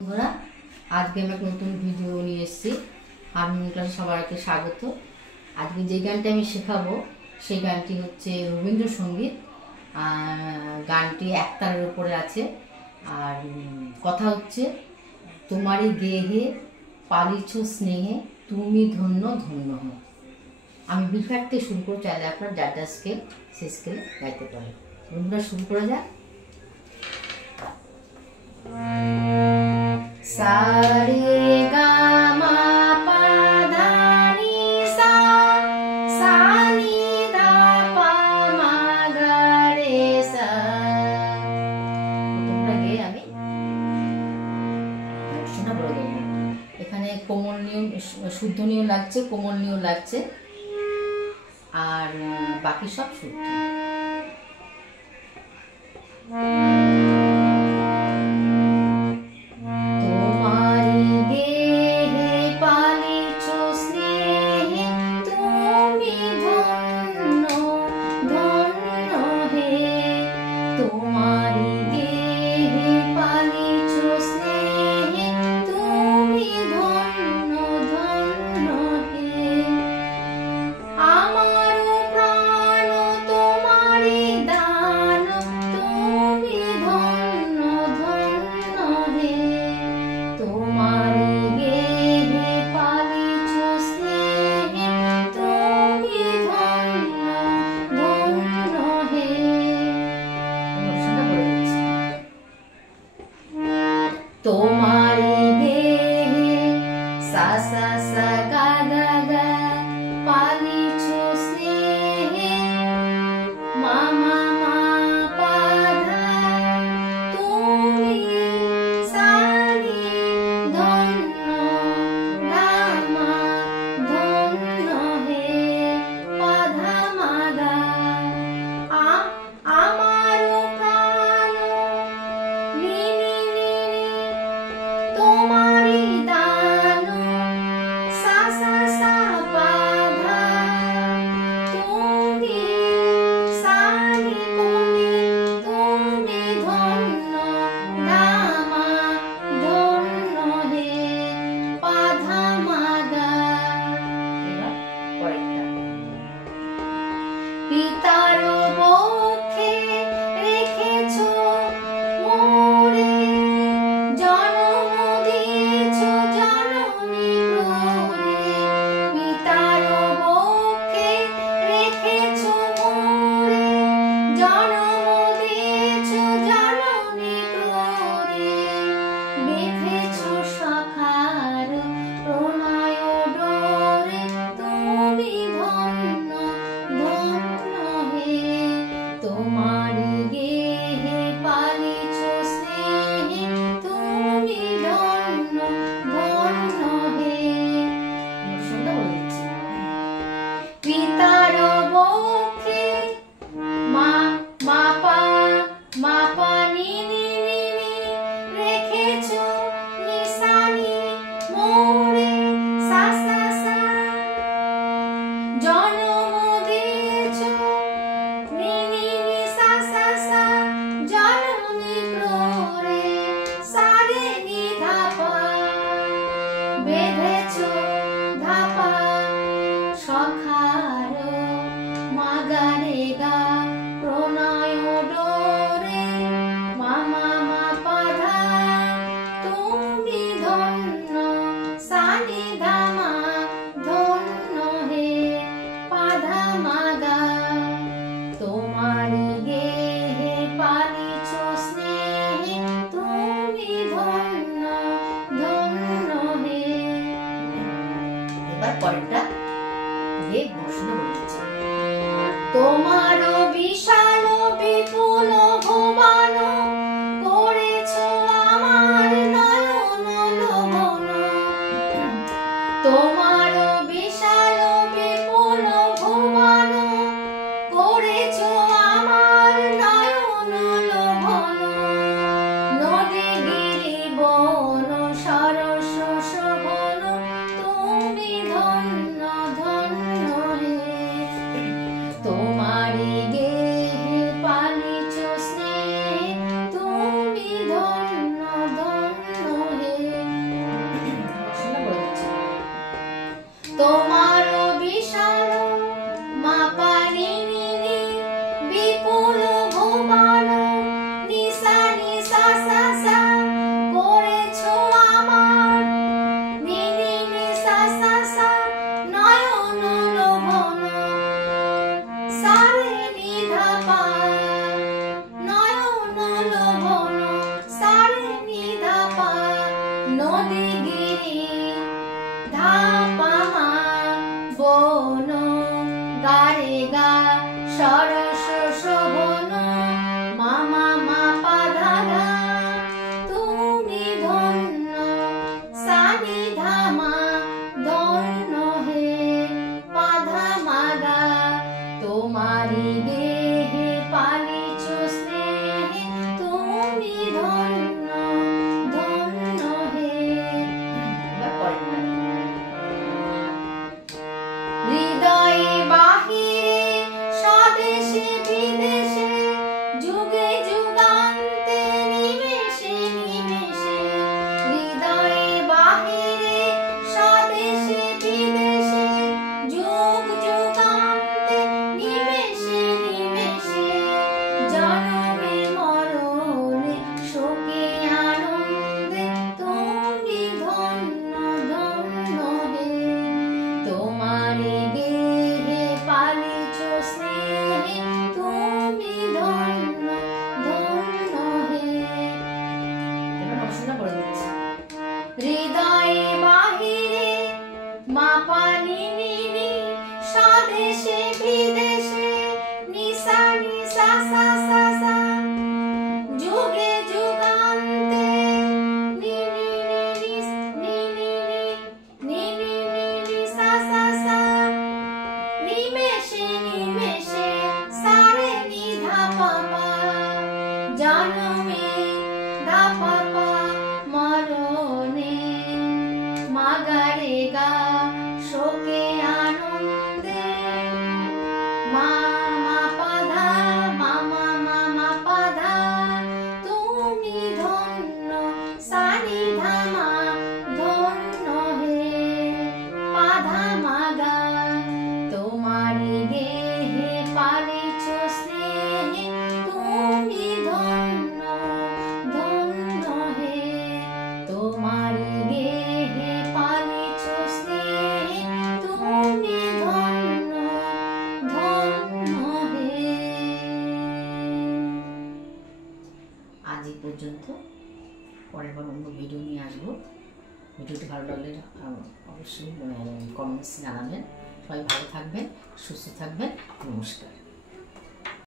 বন্ধুরা, আজকে আমি একটা নতুন ভিডিও নিয়ে এসেছি। হারমোনিয়াম ক্লাসে সবাইকে স্বাগত। আজকে যে গানটা আমি শেখাবো সেই গানটি হচ্ছে রবীন্দ্রসঙ্গীত। গানটি একতারের উপরে আছে। আর কথা হচ্ছে, তোমারই গেহে পালিছ স্নেহে তুমি ধন্য ধন্য হো। আমি বিফ্ল্যাট থেকে শুরু করে, চাইলে আপনার যার যার স্কেল সে স্কেলে গাইতে পারে। বন্ধুরা, শুরু করা যাক। सा रे गा मा पा धा नी सा, सा नी धा पा मा गा रे सा। তোমরা গে আমি শোনা বলে দেবো। এখানে কোমল নিয়ম, শুদ্ধ নিয়ম লাগছে, কোমল নিয়ম লাগছে, আর বাকি সব শুদ্ধ। তোমারি গেহে সা সা সা গা গা গা পালিছ স্নেহে মা মা মা পা ধা তুমি সানি ধন্য রামা ধন্য হে পা ধা মা গা। আমার প্রাণ তোমারি দান সা সা সা পা ধা তুমি সানি কোনি তুমি ধন্য রামা ধন্য হে পা ধা মা গা। এবার পরেরটা। পিতার বক্ষে রেখেছো মোরে জন্ম দিয়েছো জননী ক্রোড়ে। পিতার বক্ষে রেখেছো মোরে জন্ম দিয়েছো জননী ক্রোড়ে। বেঁধেছো সখার প্রণয় ডোরে তুমি ধন্য ধন্য হে। তোমারি গেহে পালিছ স্নেহে তুমি ধন্য ধন্য হে। শুনতে বলেছি। পিতার বক্ষে মা মা পা নি নি নি নি রেখেছো নিশানি মোরে সা সা সা জন্ম দিয়েছো নি নি নি সা সা সা জননী ক্রোড়ে সা রে নি ধা পা। বেঁধেছো ধাপা সখার মা গা রে গা প্রণয় ডোরে মা মা মা পা ধা তুমি ধন্য সানি ধা মা ধন্য হে পা ধা মা গা। তোমারি গেহে পালিছ স্নেহে তুমি ধন্য ধন্য হে। এবার পরেরটা গে ঘোষণা বলেছে। তোমার নদী গিরি ধাপা বন গারে গা সরস শোভন মামা মা পাধারা তুমি ধন্য সানি ধামা ধন্য হে পাধা মাগা তোমারি দেহে পালিছ স্নেহে তুমি ধন্য ধন্য হে। হৃদয়ে বাহিরে স্বদেশে বিদেশে যুগে যুগান্তে নিমেষে নিমেষে হৃদয়ে বাহিরে স্বদেশে বিদেশে যুগ যুগান্তে নিমেষে নিমেষে জনমে মরণে শোকে আনন্দে তুমি ধন্য ধন্য হে তোমারি দেহে পালিছ স্নেহে তুমি ধন্য ধন্য হে। এবার নকশাটা করে দিচ্ছি। হৃদয়ে বাহিরে মা পানি নিনি স্বদেশে বিদেশে নিসা নিসা সা সা সা যুগে যুগান্তে নিনি নিনি নিনি নিনি সা সা সা নিমেষে নিমেষে সারে নি ধাপা পা জনমে ধাপা পা মরণে মাগারে গা শোকে আনন্দে মা মা পাধা মামা মামা পাধা তুমি ধন্য সানি ধামা ধন্য হে পাধা মাগা তোমারি দেহে পালিছ স্নেহে তুমি ধন্য ধন্য হে তোমারি দেহে পালিছ স্নেহে তুমি ধন্য ধন্য হে। আজ এই পর্যন্ত, পরের বার অন্য ভিডিও নিয়ে আসবো। ভিডিওটি ভালো লাগলে অবশ্যই কমেন্টস জানাবেন। সবাই ভালো থাকবেন, সুস্থ থাকবেন। নমস্কার।